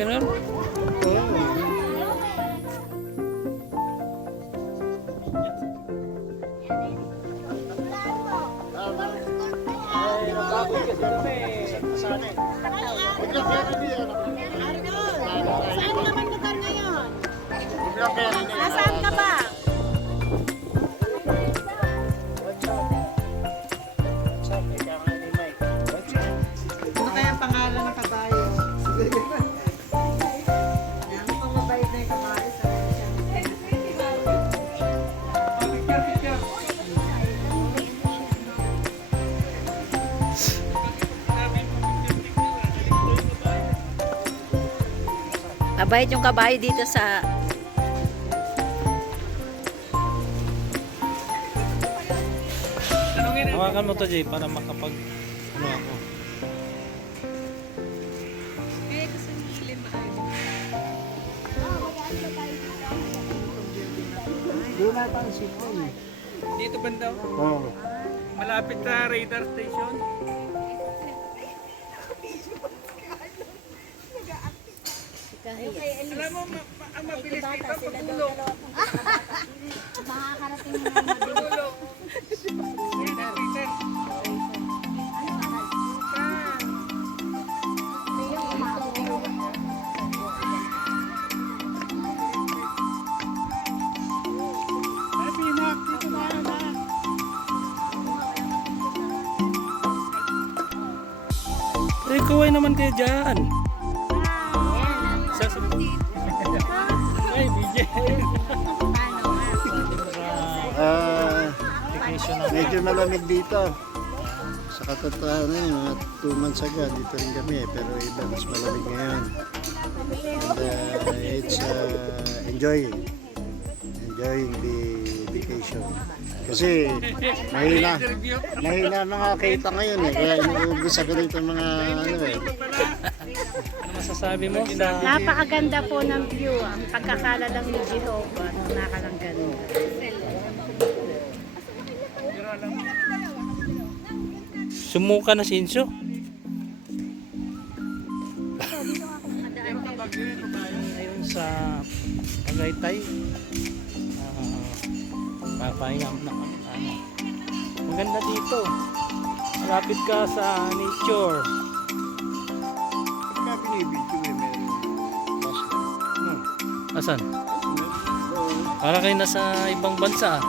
ganun? Saan naman lugar ngayon? Nasaan ka ba? Ano kaya ang pangalan ng kabayo? Ano pang mabait na yung kabayo sa Mabait yung kabayo dito sa Hawakan mo to, Jay, para makapag ano ako. Dito banda. Malapit sa radar station. Alam mo, ang mabilis dito, pagulong. makakarating na naman. Pagulong. Eh, kaway naman kayo dyan. Ay, BJ. Vacation na. Medyo malamig dito. Sa katotohanan, mga 2 months ago, dito rin kami. Pero iba, mas malamig ngayon. And it's enjoying the vacation. Kasi mahina mga kita ngayon eh. Kaya inuubos ako dito mga ano eh. Ano masasabi mo sa... napakaganda po ng view. Ang pagkakala lang ni Jehovah, nakalangganda. Sumuka na si Inso? Ngayon sa Tagaytay. Papahinga na kami. Ang ganda dito. Malapit ka sa nature. Pagka binibidyo eh, meron bus. Asan? Para kayo nasa ibang bansa.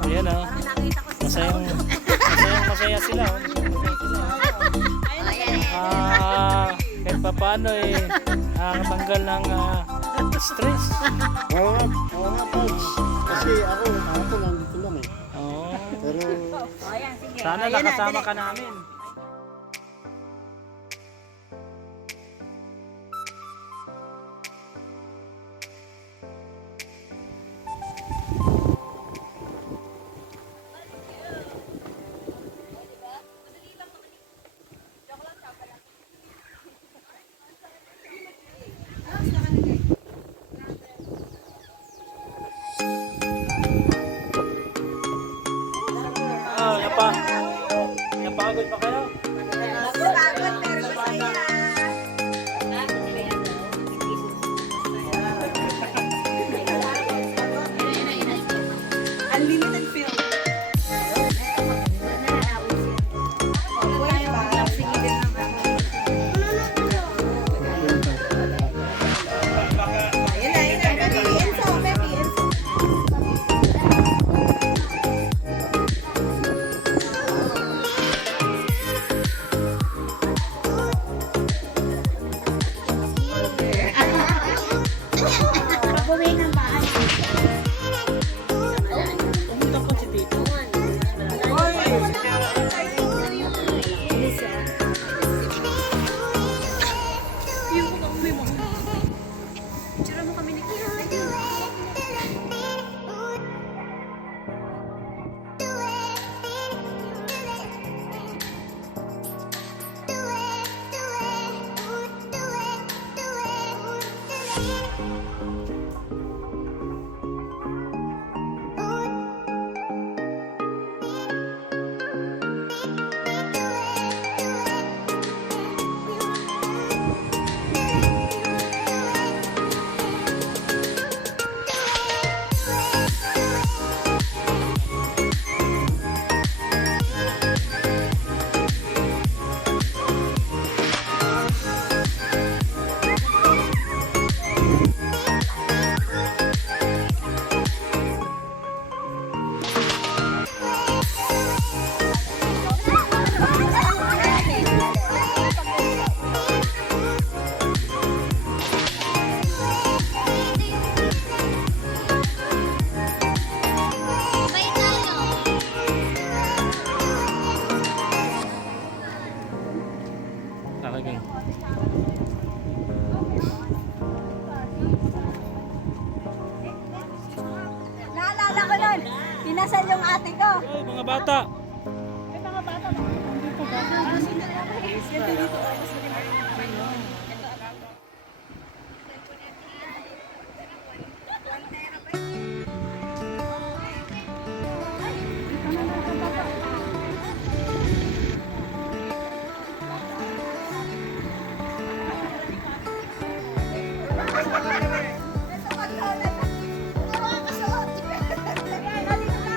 Ayan o. Masaya sila. Kahit pa paano eh, nakakatanggal ng stress. Oo nga, Pods. Kasi ako nandito lang eh. Oo. Pero Sana nakasama ka namin. Napagod pa kayo? Ayun, pinasal yung ate ko. Ay, mga bata. May mga bata ba?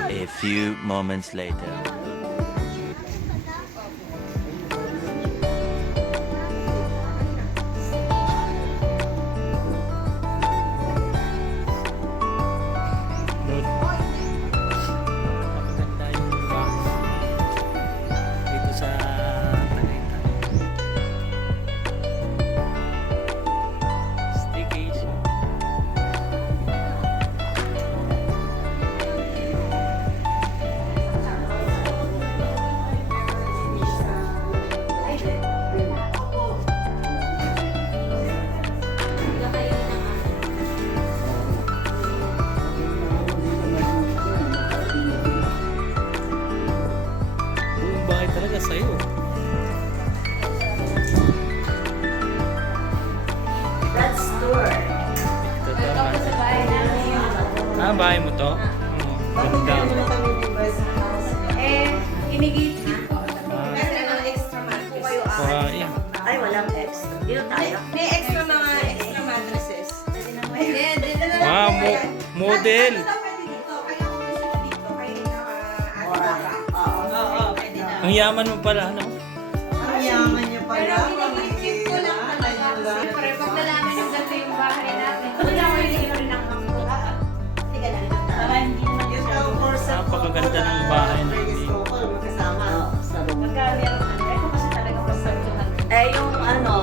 A few moments later. Good. Napaganda yung lugar dito sa Tagaytay. Staycation. Buong bahay talaga sa'yo. That's tour. Totoo. Sa bahay namin. Ah, bahay mo to? Oo. Ganda. Inigit ko. Ah, Kasi mga extra mattress kayo yeah. Ay, walang extra. Dito tayo. May extra mga extra mattresses. Dito na lang. Wow, model. Pwede dito. Kaya kung gusto nyo dito, kayo Oo, pwede na. Ang yaman mo pala, no? Ang yaman niyo pala. Pero pinag-tip ko lang talaga. Siyempre, pag nalaman yung ganito yung bahay namin, wala ko yung rin ang Sige lang. Para hindi naman Yung daw for sa Napakaganda ng bahay natin. Kasama. Ito kasi talaga pasagutan. Eh, yung ano,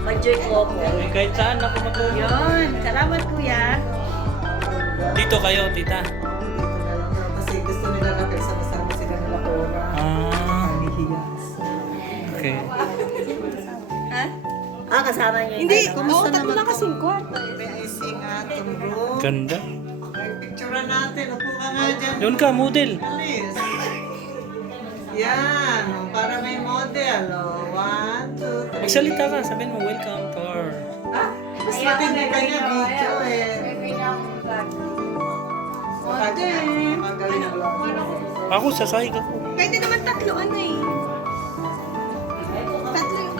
Bajoy Coco. Eh, kahit saan ako matulog. Yun. Salamat, kuya. Dito kayo, tita. Dito na lang daw. Kasi gusto nila na kasama-sama sila nila Cora. Ah, okay. Ah, kasama niyo. Hindi. Oo, tatlo na kasing kwarto. May icing atong room. Ganda. Ay, picturean natin. Upo ka nga dyan. Doon ka, model. Alis. Yan. Para may model. Oh. 1, 2, 3. Magsalita ka, sabihin mo, welcome to our... Mas matindi ka niya video eh. Magaling lang. Ako, sasahig ako. Pwede naman tatlo, ano eh. Tatlo yung...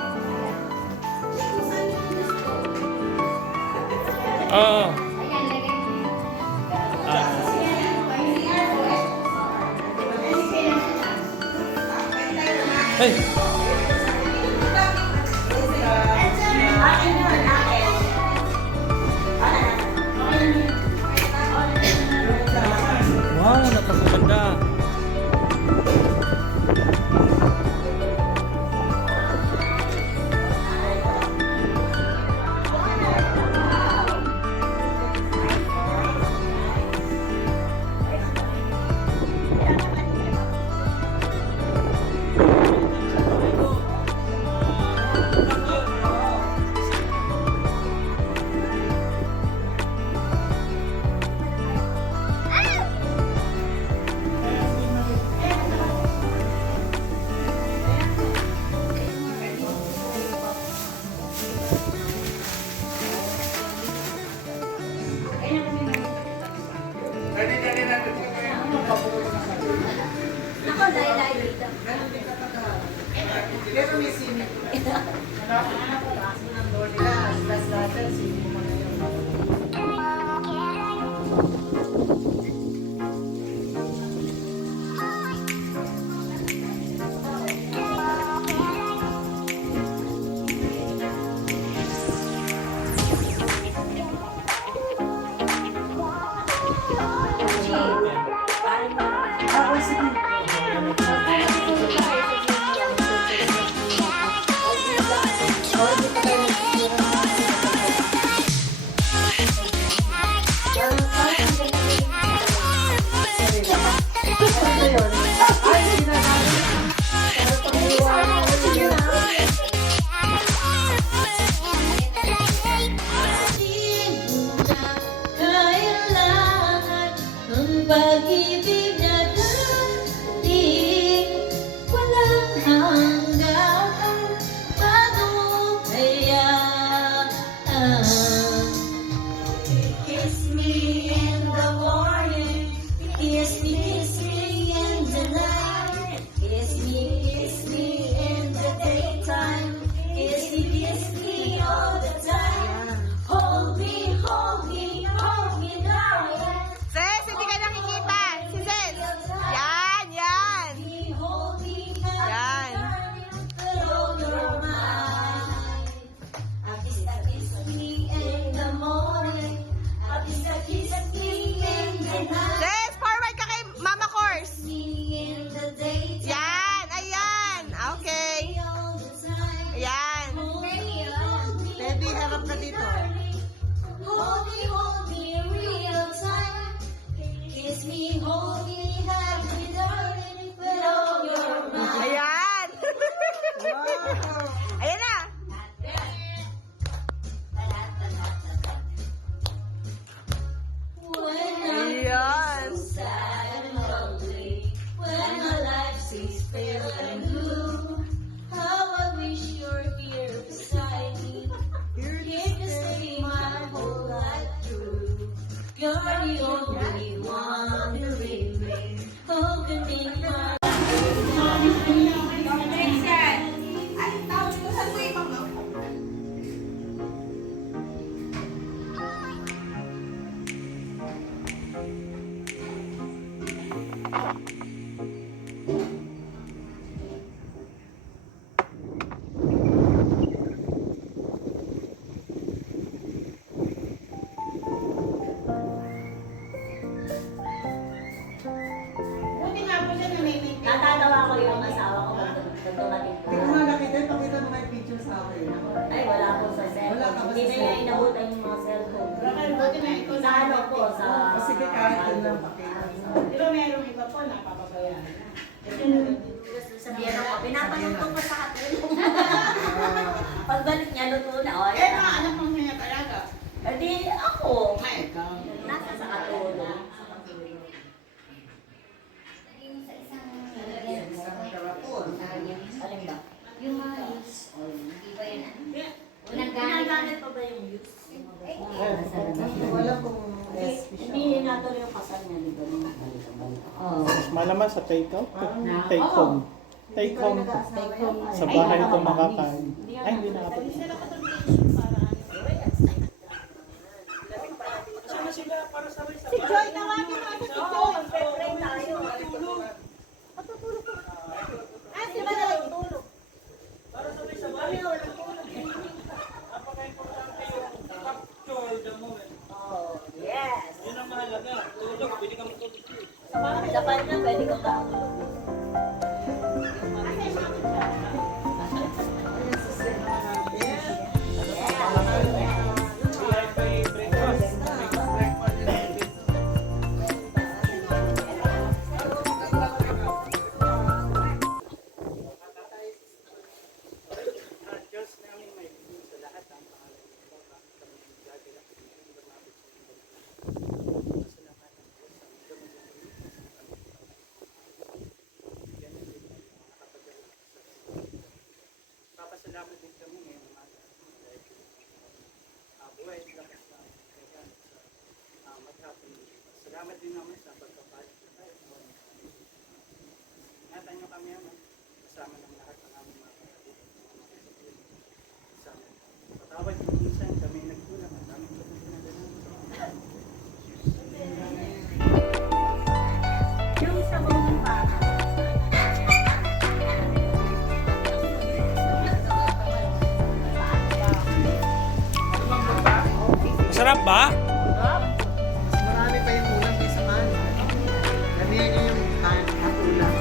Oo. Hey, wow, napakaganda. Ako, laylay dito. Pero may sini. Thank you. pag-ibig na dating walang hanggan. Paano kaya kiss me in the morning, kiss me in the night, kiss me in the daytime, kiss me all the time. Hold me, hold me, hold me now. Sis, hindi ka nakikita. Si Sis. Yan, yan. Hold me Yan. blow your mind. Kiss me in the morning, kiss me in the night. Sis, forward ka kay Mama Course. In the daytime, Yan, ayan. Okay. all the time. Ayan. Hold me, Baby, harap na dito. hold me, real time. Kiss me, hold me, happy darling, blow your mind. Ayan. Ayan na. When I'm Ayan. sad and lonely, when my life seems pale and blue, how I wish you're here beside me. Here to stay my whole life through. You're the only one who remains. Opening my Buti nga po siya namimit. Natatawa ko yung asawa ko pag dumating Hindi ko nga nakita. Pakita mo nga yung picture sa akin. Ay, wala po sa Wala ka cellphone. ba Hindi sa na niya cellphone? inabutan yung mga cellphone. Buti na ikaw Sa ano po, sa... O sige, kahit yun lang pakita. Pero merong iba po, napapabayaan. Sabihan ako, pinapanood ko pa sa katulong. Pagbalik niya, luto na. O, Eh, mga anak mong niya talaga. Eh di ako. Ay, ikaw. Nasa sa katulong. Alin ba? Yung mga use, hindi ba yun ano? Unang Ginagamit pa ba yung use? Wala kung Hindi natuloy yung kasal niya, di ba? Malaman sa take out. Take home. Take home. Sa bahay ko makakain. Ay, hindi na ako. Si Joy, tawagin mo ako si Joy. Mag-pray tayo. Ah, si ba natutulog? Capture the moment. Oh, yes. Yun ang mahalaga. Tulog, pwede ka matulog. Sa kanya, pwede ka makatulog. Papasalamat din kami ngayon umaga. Buhay, lakas na. Kaya sa maghapon. Salamat din naman sa pagpapalit na tayo. Ingatan nyo kami naman. Kasama ng lahat ng aming mga kapatid. Kasama. Patawad kung minsan kami nagkulang. Ang daming kapatid na ganun. Yung sabaw ng baka. Masarap ba? Mas marami pa yung ulam kaysa mano. Damihan niyo yung ulam.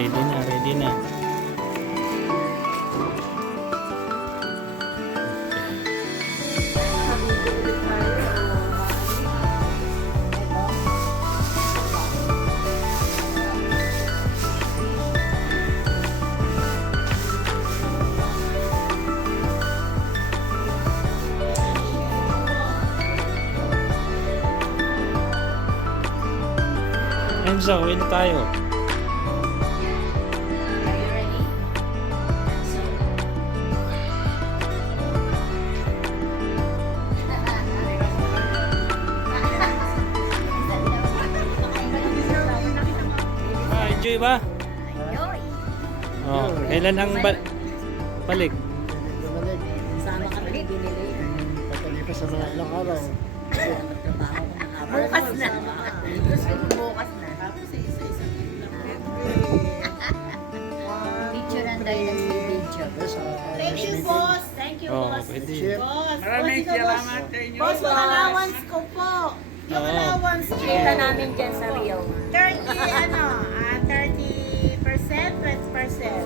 ready na, ready na. Enzo, uwi na tayo. Are you ready? So, Enjoy ba? Oh, kailan ang balik? Bumalik. sama ka rin binili. Pagkalipas sa mga ilang araw. Bukas na. Bukas na. Picture and dynasty picture. Thank you, boss. Thank you, Oh, boss. pwede. Maraming salamat sa inyo. Boss, yung allowance ko po. Yung Oo. allowance Kita namin dyan sa Rio. 30%, 20%.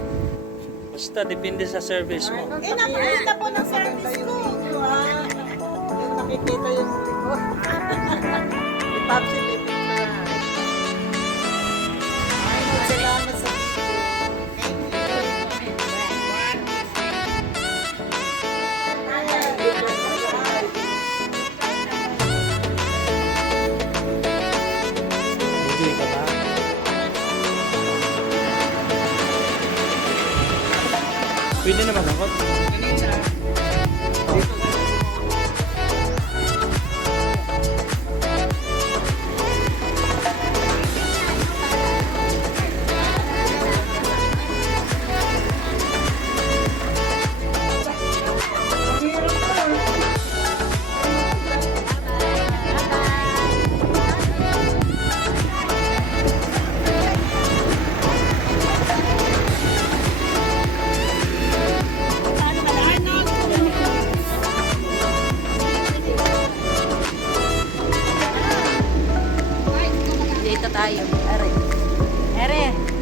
Basta depende sa service mo. Napakita po ng service ko. Diba? Yung nakikita yung likod. Ipapsi, pipita. Salamat sa Enjoy ka ba? Pwede naman ako. Dito tayo. Ere. Ere.